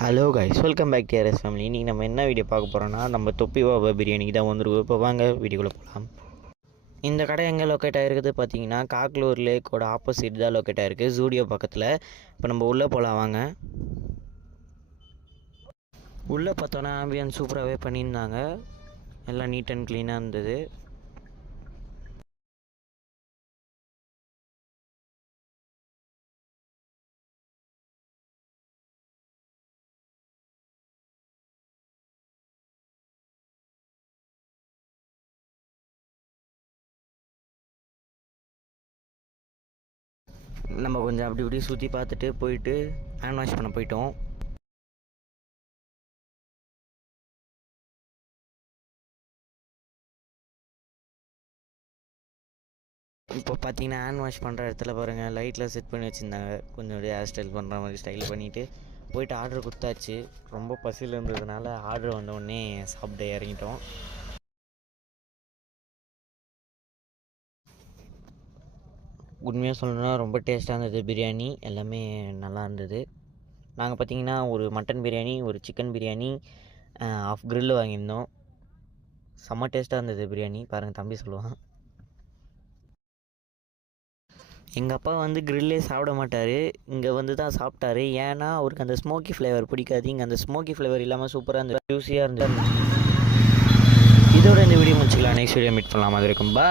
Hello guys, welcome back to RS family. இன்றைக்கி நம்ம என்ன வீடியோ பார்க்க போகிறோன்னா, நம்ம தொப்பி பாபா பிரியாணிக்கு தான் வந்துருக்கோம். இப்போ வாங்க வீடியோக்குள்ளே போகலாம். இந்த கடை எங்கே லொக்கேட் ஆகிருக்குது பார்த்தீங்கன்னா, காக்லூர் லேக்கோட ஆப்போசிட் தான் லொக்கேட் ஆகிருக்கு, ஜூடியோ பக்கத்தில். இப்போ நம்ம உள்ளே போகலாம் வாங்க. உள்ளே பார்த்தோன்னா ஆம்பியன்ஸ் சூப்பராகவே பண்ணியிருந்தாங்க, எல்லாம் நீட் அண்ட் க்ளீனாக இருந்தது. நம்ம கொஞ்சம் அப்படி இப்படி சுற்றி பார்த்துட்டு போயிட்டு ஹேண்ட் வாஷ் பண்ண போயிட்டோம். இப்போ பார்த்தீங்கன்னா ஹேண்ட் வாஷ் பண்ணுற இடத்துல பாருங்கள், லைட்டில் செட் பண்ணி வச்சுருந்தாங்க. கொஞ்சம் அப்படியே ஹேர் ஸ்டைல் பண்ணுற மாதிரி ஸ்டைல் பண்ணிவிட்டு போயிட்டு ஆர்டர் கொடுத்தாச்சு. ரொம்ப பசியில் இருந்ததுனால ஆர்டர் வந்தோடனே சாப்பிட்டு இறங்கிட்டோம். உண்மையாக சொல்லணுன்னா ரொம்ப டேஸ்ட்டாக இருந்தது பிரியாணி, எல்லாமே நல்லா இருந்தது. நாங்கள் பார்த்தீங்கன்னா ஒரு மட்டன் பிரியாணி, ஒரு சிக்கன் பிரியாணி, ஆஃப் க்ரில் வாங்கியிருந்தோம். செம்ம டேஸ்ட்டாக இருந்தது பிரியாணி. பாருங்கள், தம்பி சொல்லுவான். எங்கள் அப்பா வந்து க்ரில்லே சாப்பிட மாட்டார், இங்கே வந்து தான் சாப்பிட்டாரு. ஏன்னா அவருக்கு அந்த ஸ்மோக்கி ஃப்ளேவர் பிடிக்காது. இங்கே அந்த ஸ்மோக்கி ஃப்ளேவர் இல்லாமல் சூப்பராக இருந்தது, ஜூஸியாக இருந்தது. இதோட இந்த வீடியோ முடிச்சுக்கலாம். நெக்ஸ்ட் வீடியோ மீட் பண்ணலாம். அது இருக்கும். பை.